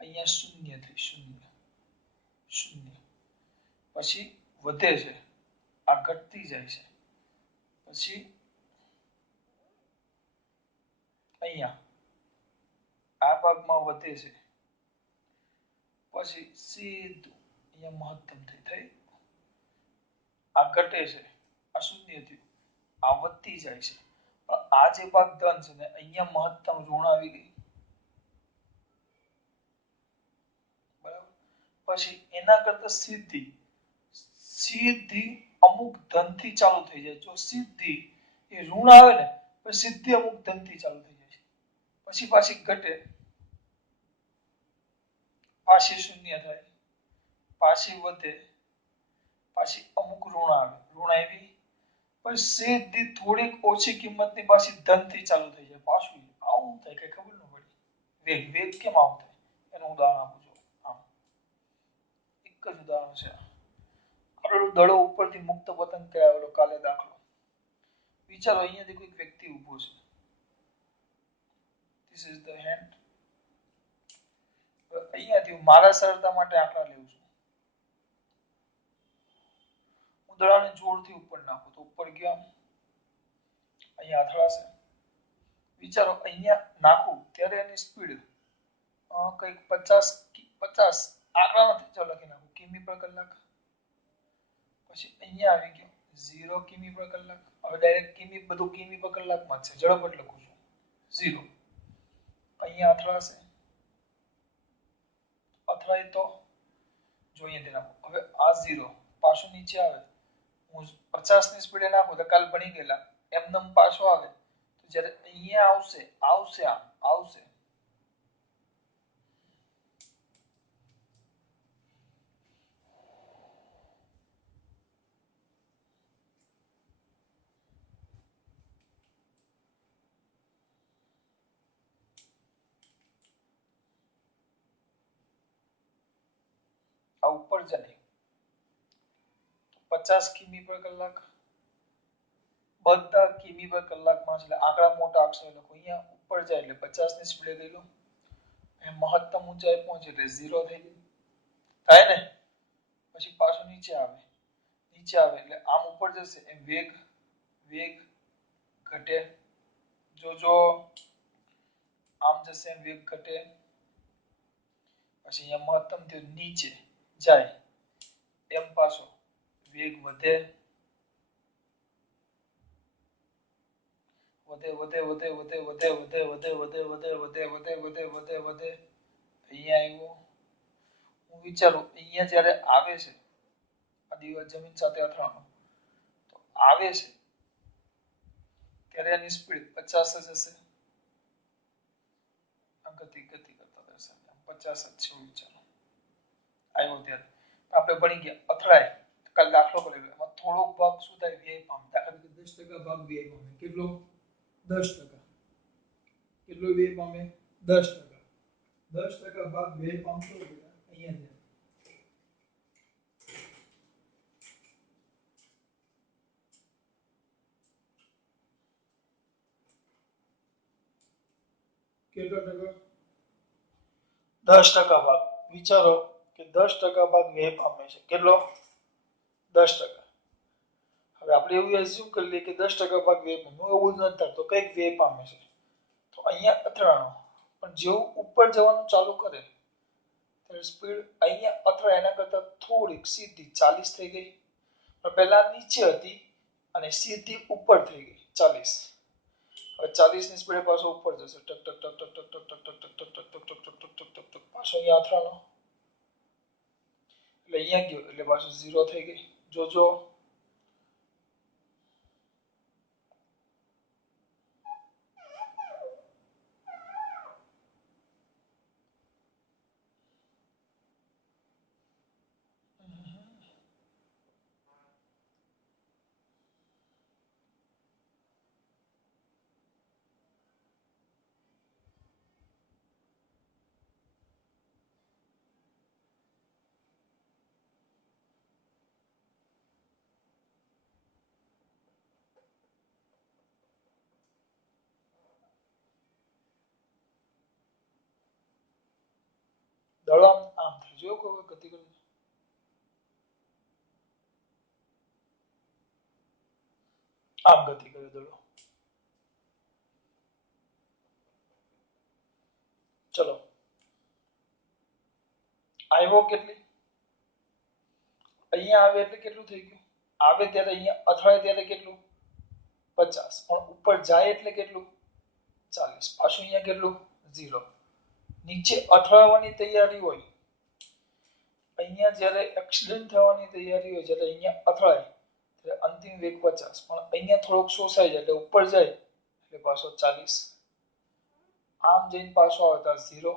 અહીંયા શૂન્ય થઈ શૂન્ય શૂન્ય. પછી વધે છે. આ ઘટતી જાય છે. પછી અહીંયા આ ભાગમાં વધે છે. પછી સીધું અહીંયા મહત્તમ થઈ આ ઘટે છે. આ શૂન્ય થયું. આ વધતી જાય છે. પણ આ જે ભાગ ધન છે ને અહીંયા મહત્તમ ઋણ આવી ગઈ. બરાબર. પછી એના કરતા સીધી અમુક ધન થી ચાલુ થઈ જાય. જો સીધી એ ઋણ આવે ને પછી સીધી અમુક ધન થી ચાલુ થઈ જાય. પછી પાછી ઘટે. પાછી શૂન્ય થાય. પાછી વધે. પાછી અમુક ઋણ આવે. ઋણ આવી પછી સીધી થોડીક ઓછી કિંમતની પાછી ધન થી ચાલુ થઈ જાય. પાછું આવું થાય કઈ ખબર ન પડી. વેગ કેમ આવું થાય એનું ઉદાહરણ આપું છું. આમ એક જ ઉદાહરણ છે. આપણો દડો ઉપરથી મુક્ત પતંગ કરાવેલો કાલે દાખલો. વિચારો અહીંયાથી કોઈ વ્યક્તિ ઊભો છે. This is the hand. અહીંયાથી મારા સરળતા માટે આંકડા લેવું છું. હું દડાને જોરથી ઉપર નાખું તો ઉપર ગયા. અહીંયા અથડાશે. વિચારો અહીંયા નાખું ત્યારે એની સ્પીડ કંઈક 50 આંકડા નથી. ચાલો લખી નાખું કિમી પર કલાક. પછી અહીંયા આવી ગયો 0 કિમી પર કલાક. હવે ડાયરેક્ટ કિમી બધું કિમી પર કલાકમાં છે. ઝડપ જ લખું છું 0. અહીંયા અથડાશે. અથડાય તો જોઈએ તેના. હવે આ 0 પાછું નીચે આવે. હું 50 ની સ્પીડે નાખું તો કાલ ભણી ગયેલા એમનેમ પાછો આવે. તો જ્યારે અહીંયા આવશે આવશે આમ આવશે. આ ઉપર જાય 50 કિમી પર કલાક. બધા કિમી પર કલાકમાં એટલે આંકડા મોટા અક્ષર લખો. અહીંયા ઉપર જાય એટલે 50 ની સ્પીડે ગયેલો. મહત્તમ ઊંચાઈ પહોંચે એટલે 0 થઈ ગઈ. થાય ને. પછી પાછું નીચે આવે. નીચે આવે એટલે આમ ઉપર જશે એમ વેગ ઘટે. જો આમ જશે એમ વેગ ઘટે. પછી અહીંયા મહત્તમ થયું નીચે જાય એમ પાછો વેગ વધે વધે વધે વધે વધે વધે વધે વધે વધે વધે વધે વધે વધે વધે વધે અહીંયા આવ્યો. હું વિચારું અહીંયા જ્યારે આવે છે આ દિવાલ જમીન સાથે અથડાણું તો આવે છે ત્યારે એની સ્પીડ 50 જ હશે. ગતિ કરતા રહેશે 50 જ છે. વિચારો આવ્યો ત્યારે આપણે ભણી ગયા. અથડાય કાલ દાખલો કરેલો એમાં થોડોક ભાગ શું થાય વ્યય પામે દાખલા તરીકે 10% ભાગ વ્યય પામે કેટલો 10% કેટલો વ્યય પામે 10% 10% ભાગ વ્યય પામતો હોય અહીંયા કેટલો ટકા 10% ભાગ વિચારો કે 10% ભાગ વ્યય પામે છે કેટલો 10%. હવે આપણે એવું એઝ્યુમ કરી લઈએ કે 10% ભાગ વ્યય પામે એવું જ નથી થતું કંઈક વ્યય પામે છે તો અહીંયા અથડાણો પણ જેવું ઉપર જવાનું ચાલુ કરે ત્યારે સ્પીડ અહીંયા અથડાય એના કરતાં થોડીક સીધી 40 થઈ ગઈ પણ પહેલા નીચે હતી અને સીધી ઉપર થઈ ગઈ 40. હવે 40 ની સ્પીડે પાછો ઉપર જશે ટક ટક ટક ટક ટક ટક ટક ટક ટક ટક ટક ટક ટક ટક ટક પાછો અહીંયા અથડાણો એટલે અહીંયા ગયો એટલે પાછું 0 થઈ ગઈ જોજો દડો આમ થાય જો કોઈ ગતિ કરે આમ ગતિ કરે દડો ચલો આવ્યો કેટલી અહીંયા આવે એટલે કેટલું થઈ ગયું આવે ત્યારે અહીંયા અથડાય ત્યારે કેટલું 50 પણ ઉપર જાય એટલે કેટલું 40 પાછું અહીંયા કેટલું 0 નીચે અથડાવાની તૈયારી હોય અહીંયા જ્યારે એક્સિડન્ટ થવાની તૈયારી હોય જ્યારે અહીંયા અથડાય ત્યારે અંતિમ વેગ 50 પણ અહીંયા થોડોક શોષાઈ જાય એટલે ઉપર જાય એટલે પાછો 40 આમ જઈને પાછો આવતા 0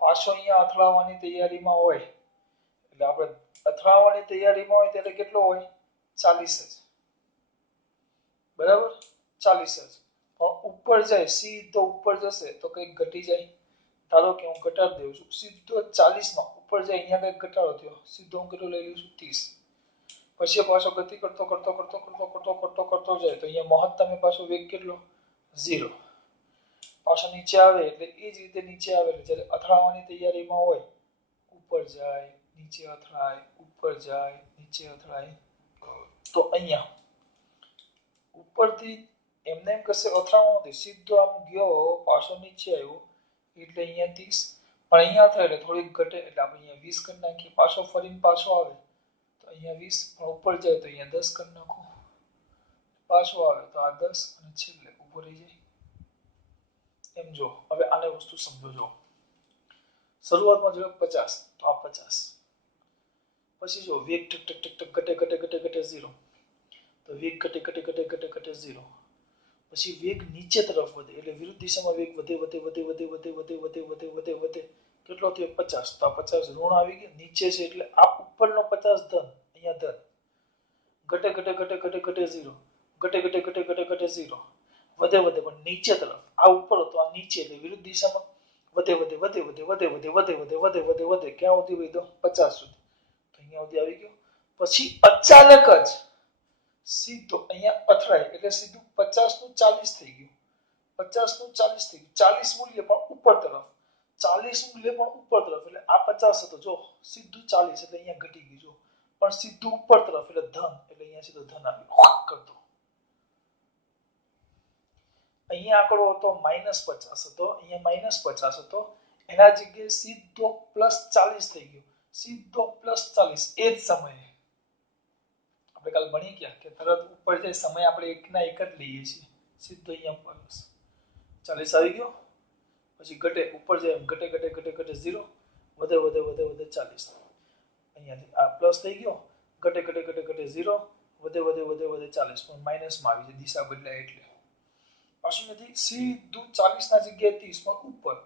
પાછો અહીંયા અથડાવાની તૈયારીમાં હોય એટલે આપણે અથડાવાની તૈયારીમાં હોય ત્યારે કેટલો હોય 40 જ બરાબર 40 જ પણ ઉપર જાય સીધો ઉપર જશે તો કંઈક ઘટી જાય ધારો કે હું ઘટાડી દઉં છું સીધો 40 માં ઉપર જાય અહીંયા કંઈક ઘટાડો થયો સીધો હું કેટલો લઈ લઉં છું 30 પછી પાછો ગતિ કરતો કરતો કરતો કરતો કરતો કરતો કરતો જાય તો અહીંયા મહત્તમે પાછો વેગ કેટલો 0 પાછો નીચે આવે એટલે એ જ રીતે નીચે આવે એટલે જ્યારે અથડાવાની તૈયારીમાં હોય ઉપર જાય નીચે અથડાય ઉપર જાય નીચે અથડાય તો અહીંયા ઉપરથી એમને એમ કશે અથડાણો નથી સીધો આમ ગયો પાછો નીચે આવ્યો એટલે અહીંયા 30 પણ અહીંયા થાય એટલે થોડીક ઘટે એટલે આપણે અહીંયા 20 કરી નાખીએ પાછો ફરીને પાછો આવે તો અહીંયા 20 પણ ઉપર જાય તો અહીંયા 10 કરી નાખો પાછો આવે તો આ 10 અને છેલ્લે ઊભો રહી જાય એમ જો હવે આને વસ્તુ સમજો જો શરૂઆતમાં જો 50 તો આ 50 પછી જો વેગ ટક ટક ટક ટક ઘટે ઘટે ઘટે ઘટે 0 તો વેગ ઘટે ઘટે ઘટે ઘટે ઘટે 0 પછી વેગ નીચે તરફ વધે એટલે વિરુદ્ધ દિશામાં વેગ વધે વધે વધે વધે વધે વધે વધે વધે વધે વધે કેટલો થયો 50 તો આ 50 ઋણ આવી ગયો નીચે છે એટલે આ ઉપરનો 50 ધન અહીંયા ધન ઘટે ઘટે ઘટે ઘટે ઘટે 0 ઘટે ઘટે ઘટે ઘટે ઘટે 0 વધે વધે પણ નીચે તરફ આ ઉપર તો આ નીચે એટલે વિરુદ્ધ દિશામાં વધે વધે વધે વધે વધે વધે વધે વધે વધે વધે વધે ક્યાં સુધી વધ્યો 50 સુધી તો અહીંયા સુધી આવી ગયો પછી અચાનક જ સીધો અહીંયા અથડાય એટલે સીધું 50 નું 40 થઈ ગયું 50 નું 40 થઈ ગયું 40 મૂલ્ય પણ ઉપર તરફ 40 મૂલ્ય પણ ઉપર તરફ એટલે આ 50 હતો જો સીધું 40 એટલે અહીંયા ઘટી ગયું જો પણ સીધું ઉપર તરફ એટલે ધન એટલે અહીંયા સીધો ધન આવ્યો કરતો અહીંયા આંકડો હતો -50 હતો અહીંયા -50 હતો એના જગ્યાએ સીધો +40 થઈ ગયો સીધો +40 એ જ સમયે આપણે કાલ ભણી ગયા કે તરત ઉપર જે સમય આપણે એકના એક જ લઈએ છીએ સીધો અહીંયા 40 આવી ગયો પછી ઘટે ઉપર જાય ઘટે ઘટે ઘટે ઘટે 0 વધે વધે વધે વધે 40 અહીંયાથી આ પ્લસ થઈ ગયો ઘટે ઘટે ઘટે ઘટે 0 વધે વધે વધે વધે 40 પણ માઈનસમાં આવી જાય દિશા બદલાય એટલે પાછું નથી સીધું 40 ના જગ્યાએ 30 પણ ઉપર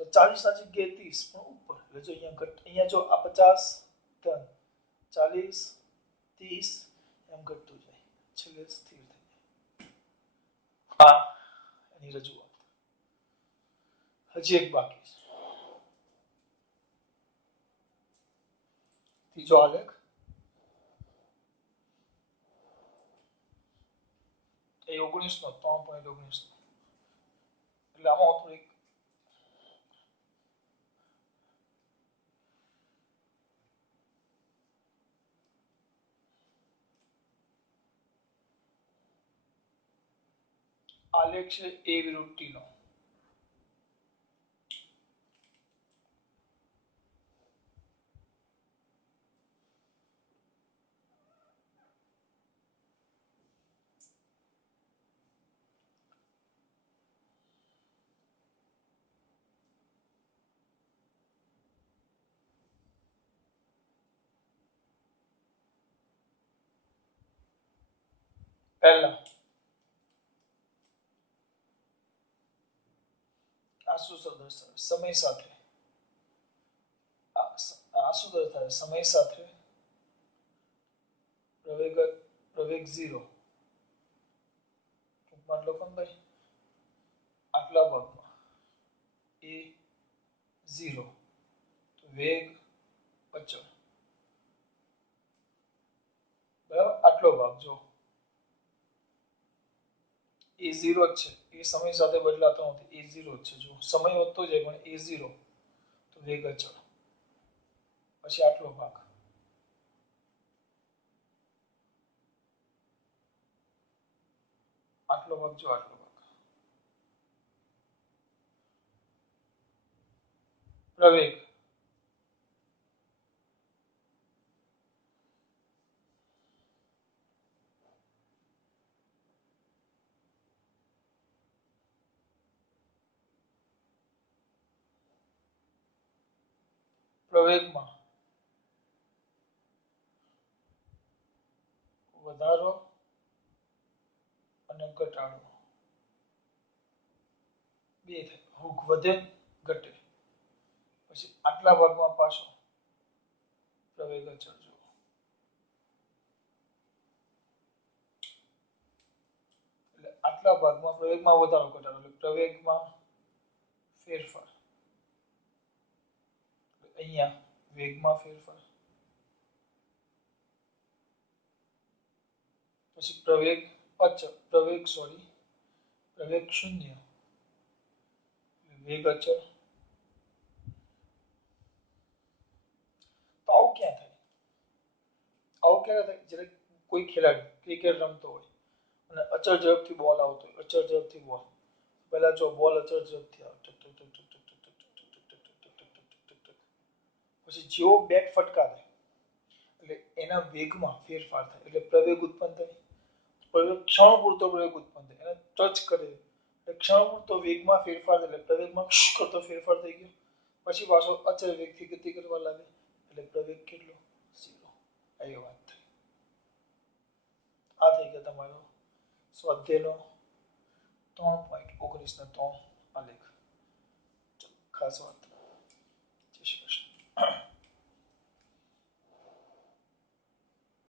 તો 40 ના જગ્યાએ 30 પણ ઉપર એટલે જો અહીંયા જો આ 50 ધન 40 30 એમ ઘટતું જાય, છેલ્લે સ્થિર થઈ જાય. આ એની રજૂઆત. હજી એક બાકી છે. ત્રીજો આલેખ એ 19 નો 3.19 નો. એટલે આમાં થોડીક આલેખ છે એ વિરુદ્ધ ટી નો. પહેલા આ શું દર્શાવે? સમય સાથે આ શું દર્શાવે? સમય સાથે પ્રવેગ 0. ટૂંકમાં લખો ને ભાઈ, આટલા ભાગમાં એ 0, તો વેગ અચળ. બરાબર, આટલો ભાગ જો એ 0 જ છે, એ સમય સાથે બદલાતો નથી, એ 0 જ છે. જો સમય વધતો જાય પણ એ 0, તો વેગ અચળ. પછી આટલો ભાગ આટલો ભાગ જો આટલો ભાગ પ્રવેગ પ્રવેગમાં વધારો અને ઘટાડો બે થાય. હુક વધે ઘટે. પછી આટલા ભાગમાં પાછો પ્રવેગ અચળ જો. એટલે આટલા ભાગમાં પ્રવેગમાં વધારો ઘટાડો, એટલે પ્રવેગમાં ફેરફાર. અહીંયા વેગમાં ફેરફાર. પછી પ્રવેગ અચળ, પ્રવેગ શૂન્ય, વેગ અચળ. તો આવું ક્યાં થાય? આવું ક્યારે થાય? જ્યારે કોઈ ખેલાડી ક્રિકેટ રમતો હોય અને અચળ ઝડપથી બોલ આવતો હોય, અચળ ઝડપથી બોલ. પહેલા જો બોલ અચળ ઝડપથી આવે, પછી જેવો બેટ ફટકારે એટલે એના વેગમાં ફેરફાર થાય, એટલે પ્રવેગ ઉત્પન્ન થાય. પ્રવેગ ક્ષણ પૂરતો પ્રવેગ ઉત્પન્ન થાય, એને ટચ કરે એટલે ક્ષણ પૂરતો વેગમાં ફેરફાર, એટલે પ્રવેગમાં કરતો ફેરફાર થઈ ગયો. પછી પાછો અચળ વેગથી ગતિ કરવા લાગે, એટલે પ્રવેગ કેટલો? 0. આવી વાત થઈ. આ થઈ ગયો તમારો સ્વાધ્યાયનો 3.19 નો 3 આલેખ. ખાસ વાત. જય શ્રી કૃષ્ણ.